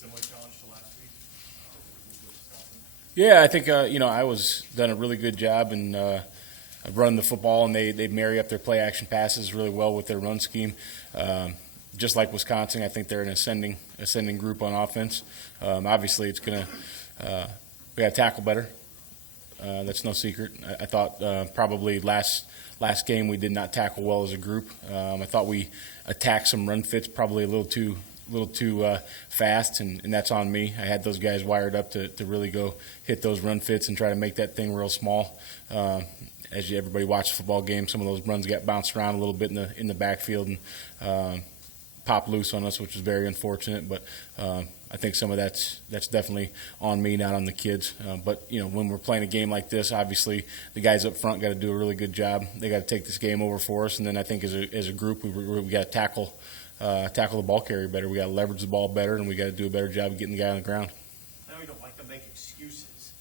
similar challenge to last week with Wisconsin? Yeah, I think Iowa's done a really good job and of running the football, and they marry up their play action passes really well with their run scheme. Just like Wisconsin, I think they're an ascending group on offense. Obviously, it's gonna we got to tackle better. That's no secret. I thought probably last game we did not tackle well as a group. I thought we attacked some run fits probably a little too fast, and that's on me. I had those guys wired up to really go hit those run fits and try to make that thing real small. As everybody watched the football game, some of those runs got bounced around a little bit in the backfield and popped loose on us, which was very unfortunate. But I think some of that's definitely on me, not on the kids. But when we're playing a game like this, obviously the guys up front got to do a really good job. They got to take this game over for us, and then I think as a group we got to tackle the ball carrier better. We got to leverage the ball better, and we got to do a better job of getting the guy on the ground. I know you don't like to make excuses,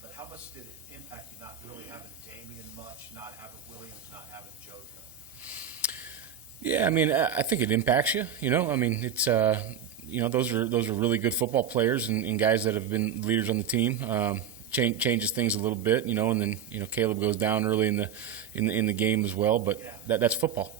but how much did it impact you not really having Damian much, not having Williams, not having JoJo? Yeah, I mean, I think it impacts you. I mean, it's those are really good football players and guys that have been leaders on the team. Changes things a little bit, and then Caleb goes down early in the game as well. But that's football,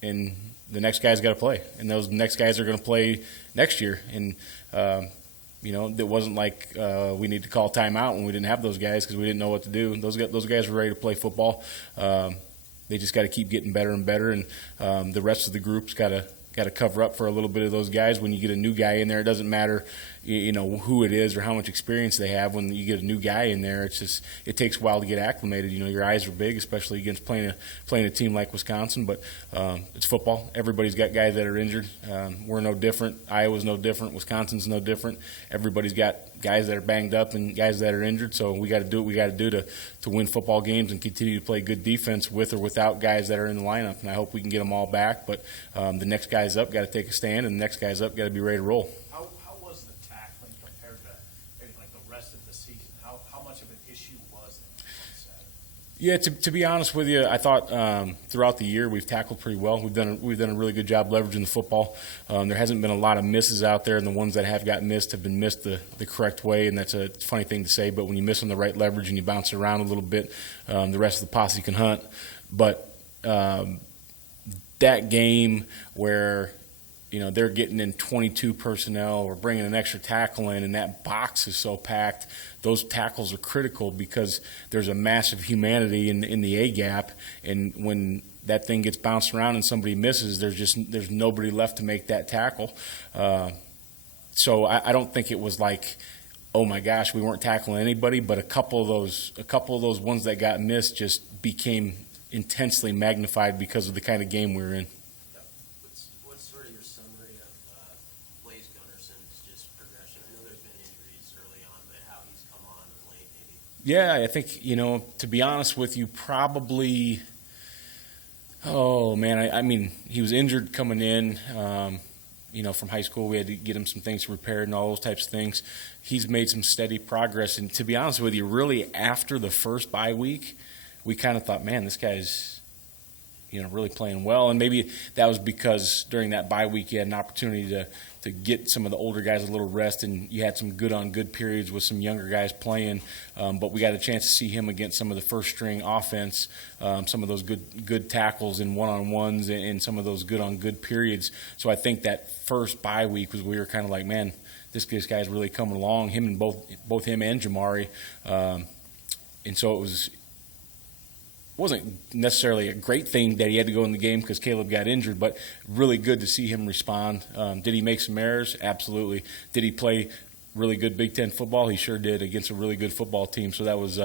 and the next guy's got to play, and those next guys are going to play next year. And it wasn't like we need to call timeout when we didn't have those guys because we didn't know what to do. Those guys were ready to play football. They just got to keep getting better and better, and the rest of the group's got to cover up for a little bit of those guys. When you get a new guy in there, it doesn't matter who it is or how much experience they have. When you get a new guy in there, it takes a while to get acclimated. Your eyes are big, especially against playing a team like Wisconsin. But it's football. Everybody's got guys that are injured. We're no different. Iowa's no different. Wisconsin's no different. Everybody's got guys that are banged up and guys that are injured. So we got to do what we got to do to win football games and continue to play good defense with or without guys that are in the lineup. And I hope we can get them all back. But the next guys up got to take a stand, and the next guys up got to be ready to roll. How was the tackling compared to maybe like the rest of the season? How much of an issue was it on Saturday? Yeah, to be honest with you, I thought throughout the year we've tackled pretty well. We've done a really good job leveraging the football. There hasn't been a lot of misses out there, and the ones that have got missed have been missed the correct way, and that's a funny thing to say. But when you miss on the right leverage and you bounce around a little bit, the rest of the posse can hunt. But that game where they're getting in 22 personnel or bringing an extra tackle in, and that box is so packed. Those tackles are critical because there's a massive humanity in the A gap, and when that thing gets bounced around and somebody misses, there's nobody left to make that tackle. So I don't think it was like, oh my gosh, we weren't tackling anybody, but a couple of those ones that got missed just became intensely magnified because of the kind of game we were in. What's sort of your summary of Blaze Gunnarson's just progression? I know there's been injuries early on, but how he's come on of late, maybe? Yeah, I think, to be honest with you, probably, oh man, I mean, he was injured coming in, from high school. We had to get him some things repaired and all those types of things. He's made some steady progress, and to be honest with you, really after the first bye week, we kind of thought, man, this guy's, really playing well. And maybe that was because during that bye week you had an opportunity to get some of the older guys a little rest, and you had some good periods with some younger guys playing. But we got a chance to see him against some of the first-string offense, some of those good tackles and one-on-ones and some of those good periods. So I think that first bye week was we were kind of like, man, this guy's really coming along, him and both him and Jamari. And so it wasn't necessarily a great thing that he had to go in the game because Caleb got injured, but really good to see him respond. Did he make some errors? Absolutely. Did he play really good Big Ten football? He sure did against a really good football team. So that was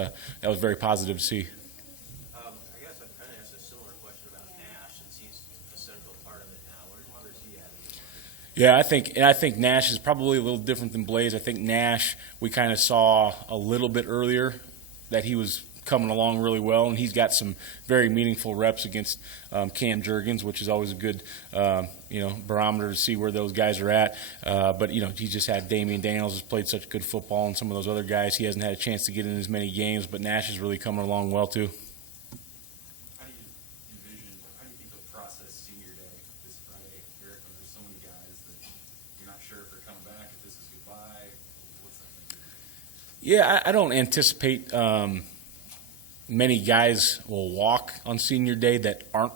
very positive to see. I guess I'm kind of asked a similar question about Nash since he's a central part of it now. Where's he at? Yeah, I think Nash is probably a little different than Blaze. I think Nash we kind of saw a little bit earlier that he was coming along really well, and he's got some very meaningful reps against Cam Jurgens, which is always a good barometer to see where those guys are at. But he just had Damian Daniels has played such good football, and some of those other guys he hasn't had a chance to get in as many games. But Nash is really coming along well too. How do you think the process senior day this Friday, Erik, when there's so many guys that you're not sure if they're coming back, if this is Yeah, I don't anticipate many guys will walk on senior day that are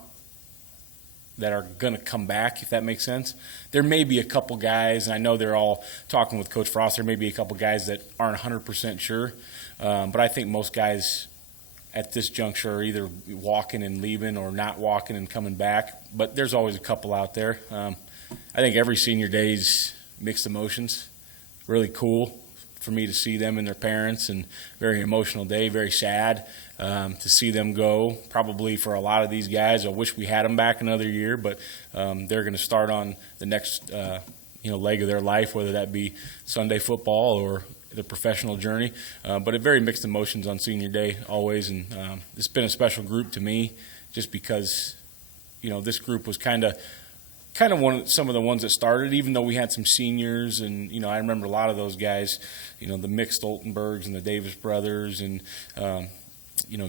going to come back, if that makes sense. There may be a couple guys, and I know they're all talking with Coach Frost, there may be a couple guys that aren't 100% sure, but I think most guys at this juncture are either walking and leaving or not walking and coming back, but there's always a couple out there. I think every senior day is mixed emotions, really cool for me to see them and their parents, and very emotional day, very sad to see them go. Probably for a lot of these guys, I wish we had them back another year, but they're going to start on the next leg of their life, whether that be Sunday football or the professional journey. But a very mixed emotions on senior day always, and it's been a special group to me just because this group was kind of some of the ones that started, even though we had some seniors, and I remember a lot of those guys, the Mick Stoltenbergs and the Davis brothers and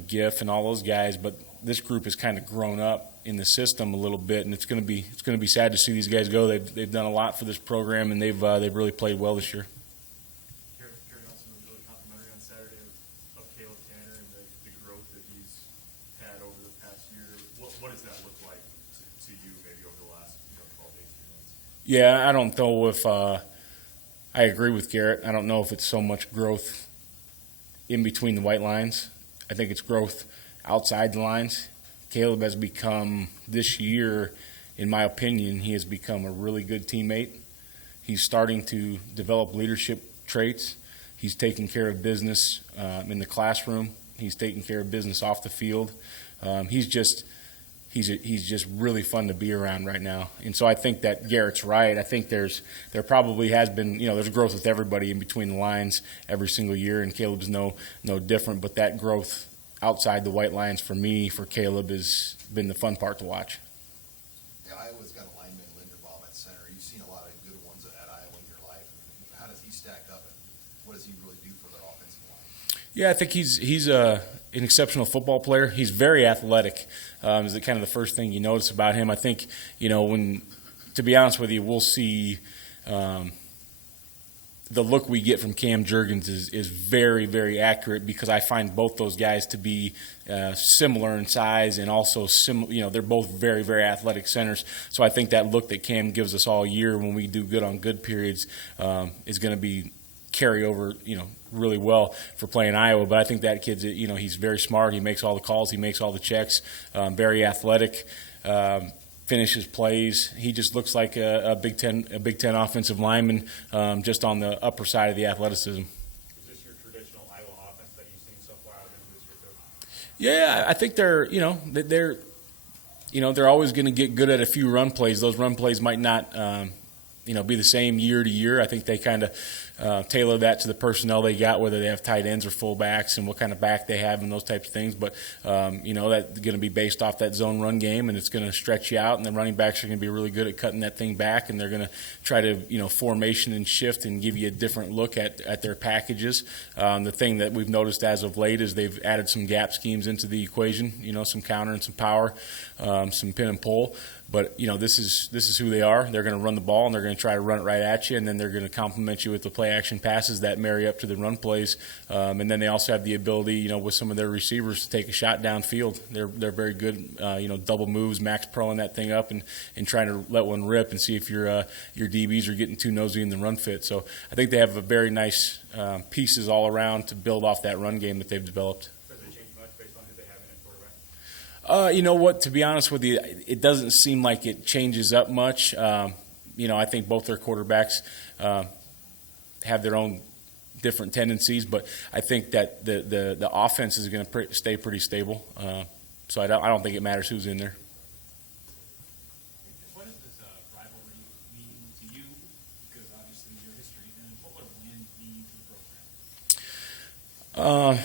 Giff and all those guys. But this group has kind of grown up in the system a little bit, and it's going to be sad to see these guys go. They've done a lot for this program, and they've really played well this year. Gary Nelson was really complimentary on Saturday of Caleb Tanner and the growth that he's had over the past year. What does that look like to you maybe over the last 12 to 18 months? Yeah, I don't know if I agree with Garrett. I don't know if it's so much growth in between the white lines. I think it's growth outside the lines. Caleb has become, this year, in my opinion, he has become a really good teammate. He's starting to develop leadership traits. He's taking care of business in the classroom. He's taking care of business off the field. He's just really fun to be around right now. And so I think that Garrett's right. I think there probably has been, there's growth with everybody in between the lines every single year, and Caleb's no different. But that growth outside the white lines for Caleb has been the fun part to watch. Yeah, Iowa's got a lineman, Linderbaum, at center. You've seen a lot of good ones at Iowa in your life. How does he stack up, and what does he really do for their offensive line? Yeah, I think he's an exceptional football player. He's very athletic. Is kind of the first thing you notice about him. I think, to be honest with you, we'll see the look we get from Cam Jurgens is very, very accurate, because I find both those guys to be similar in size, and also they're both very, very athletic centers. So I think that look that Cam gives us all year when we do good on good periods is going to be carry over, really well for playing Iowa. But I think that kid's, he's very smart. He makes all the calls. He makes all the checks. Very athletic. Finishes plays. He just looks like a Big Ten offensive lineman, just on the upper side of the athleticism. Is this your traditional Iowa offense that you've seen so far out of this year, Coach? Yeah, I think they're always going to get good at a few run plays. Those run plays might not be the same year to year. I think they kind of tailor that to the personnel they got, whether they have tight ends or fullbacks and what kind of back they have and those types of things. But, that's going to be based off that zone run game, and it's going to stretch you out, and the running backs are going to be really good at cutting that thing back, and they're going to try to, formation and shift and give you a different look at their packages. The thing that we've noticed as of late is they've added some gap schemes into the equation, some counter and some power, some pin and pull. But, this is who they are. They're going to run the ball, and they're going to try to run it right at you, and then they're going to complement you with the play-action passes that marry up to the run plays. And then they also have the ability, with some of their receivers to take a shot downfield. They're very good, double moves, max proing that thing up and trying to let one rip and see if your DBs are getting too nosy in the run fit. So I think they have a very nice pieces all around to build off that run game that they've developed. You know what? To be honest with you, it doesn't seem like it changes up much. I think both their quarterbacks have their own different tendencies, but I think that the offense is going to stay pretty stable. So I don't think it matters who's in there. What does this rivalry mean to you? Because obviously your history, and what would a win mean to the program?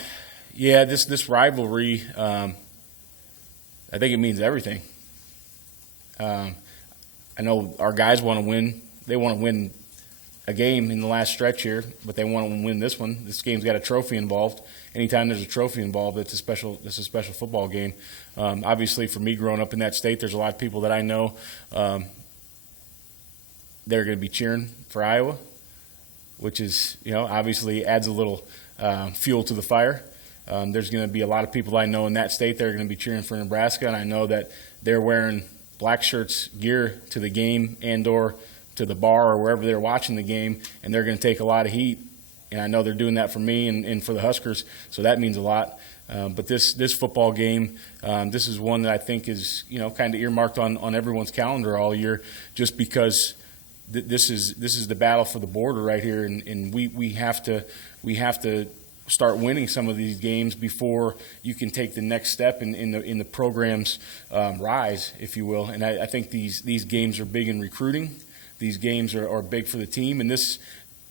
This rivalry. I think it means everything. I know our guys want to win. They want to win a game in the last stretch here, but they want to win this one. This game's got a trophy involved. Anytime there's a trophy involved, it's a special football game. Obviously, for me growing up in that state, there's a lot of people that I know they're going to be cheering for Iowa, which is, obviously adds a little fuel to the fire. There's going to be a lot of people I know in that state that are going to be cheering for Nebraska, and I know that they're wearing black shirts gear to the game and or to the bar or wherever they're watching the game, and they're going to take a lot of heat. And I know they're doing that for me and for the Huskers, so that means a lot. But this football game, this is one that I think is, you know, kind of earmarked on everyone's calendar all year, just because this is the battle for the border right here, and we have to start winning some of these games before you can take the next step in the program's rise, if you will. And I think these games are big in recruiting. These games are big for the team, and this,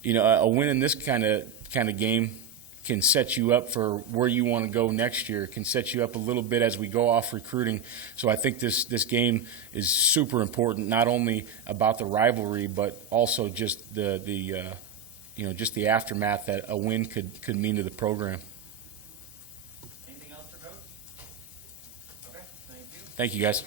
you know, a win in this kind of game can set you up for where you want to go next year. It can set you up a little bit as we go off recruiting. So I think this game is super important, not only about the rivalry, but also just the you know, just the aftermath that a win could mean to the program. Anything else for Coach? Okay, thank you. Thank you, guys.